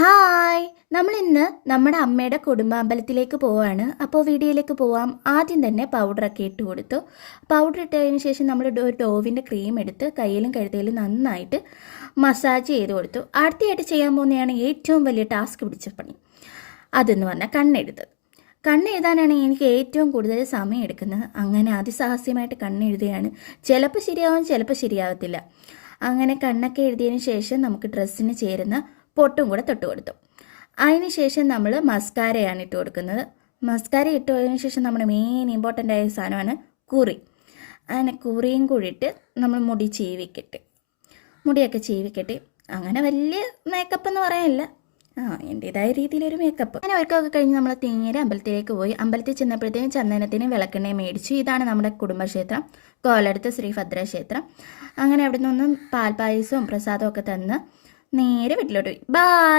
Hi നമ്മൾ ഇന്ന് നമ്മുടെ അമ്മയുടെ കുടുംബാമ്പലത്തിലേക്ക് പോവാണ്. അപ്പോൾ വീഡിയോയിലേക്ക് പോവാം. ആദ്യം തന്നെ പൗഡറൊക്കെ ഇട്ട് കൊടുത്തു. പൗഡർ ഇട്ടതിന് ശേഷം നമ്മൾ ഒരു ഡോവിൻ്റെ ക്രീം എടുത്ത് കയ്യിലും കഴുതയിലും നന്നായിട്ട് മസാജ് ചെയ്ത് കൊടുത്തു. അടുത്തയായിട്ട് ചെയ്യാൻ പോകുന്നതാണ് ഏറ്റവും വലിയ ടാസ്ക് പിടിച്ച പണി. അതെന്ന് പറഞ്ഞാൽ കണ്ണെഴുതൽ. കണ്ണെഴുതാനാണ് എനിക്ക് ഏറ്റവും കൂടുതൽ സമയം എടുക്കുന്നത്. അങ്ങനെ അതിസാഹസ്യമായിട്ട് കണ്ണെഴുതുകയാണ്. ചിലപ്പോൾ ശരിയാവും, ചിലപ്പോൾ ശരിയാവത്തില്ല. അങ്ങനെ കണ്ണൊക്കെ എഴുതിയതിന് ശേഷം നമുക്ക് ഡ്രസ്സിന് ചേരുന്ന പൊട്ടും കൂടെ തൊട്ട് കൊടുത്തു. അതിന് ശേഷം നമ്മൾ മസ്കാരയാണ് ഇട്ട് കൊടുക്കുന്നത്. മസ്കാര ഇട്ടതിന് ശേഷം നമ്മുടെ മെയിൻ ഇമ്പോർട്ടൻ്റ് ആയ സാധനമാണ് കുറി. അങ്ങനെ കുറിയും കൂടി ഇട്ട് നമ്മൾ മുടിയൊക്കെ ചീവിക്കെട്ടി അങ്ങനെ വലിയ മേക്കപ്പ് എന്ന് പറയാനില്ല, എൻ്റേതായ രീതിയിലൊരു മേക്കപ്പ്. അങ്ങനെ അവർക്കൊക്കെ കഴിഞ്ഞ് നമ്മൾ നേരെ അമ്പലത്തിലേക്ക് പോയി. അമ്പലത്തിൽ ചെന്നപ്പോഴത്തേക്കും ചന്ദനത്തിന് വിളക്കെണ്ണയെ മേടിച്ചു. ഇതാണ് നമ്മുടെ കുടുംബക്ഷേത്രം, കോലടുത്ത് ശ്രീ ഭദ്രക്ഷേത്രം. അങ്ങനെ അവിടെ നിന്നും പാൽപ്പായസവും പ്രസാദവും ഒക്കെ തന്ന് നേരെ വീട്ടിലോട്ട് പോയി. ബായ്.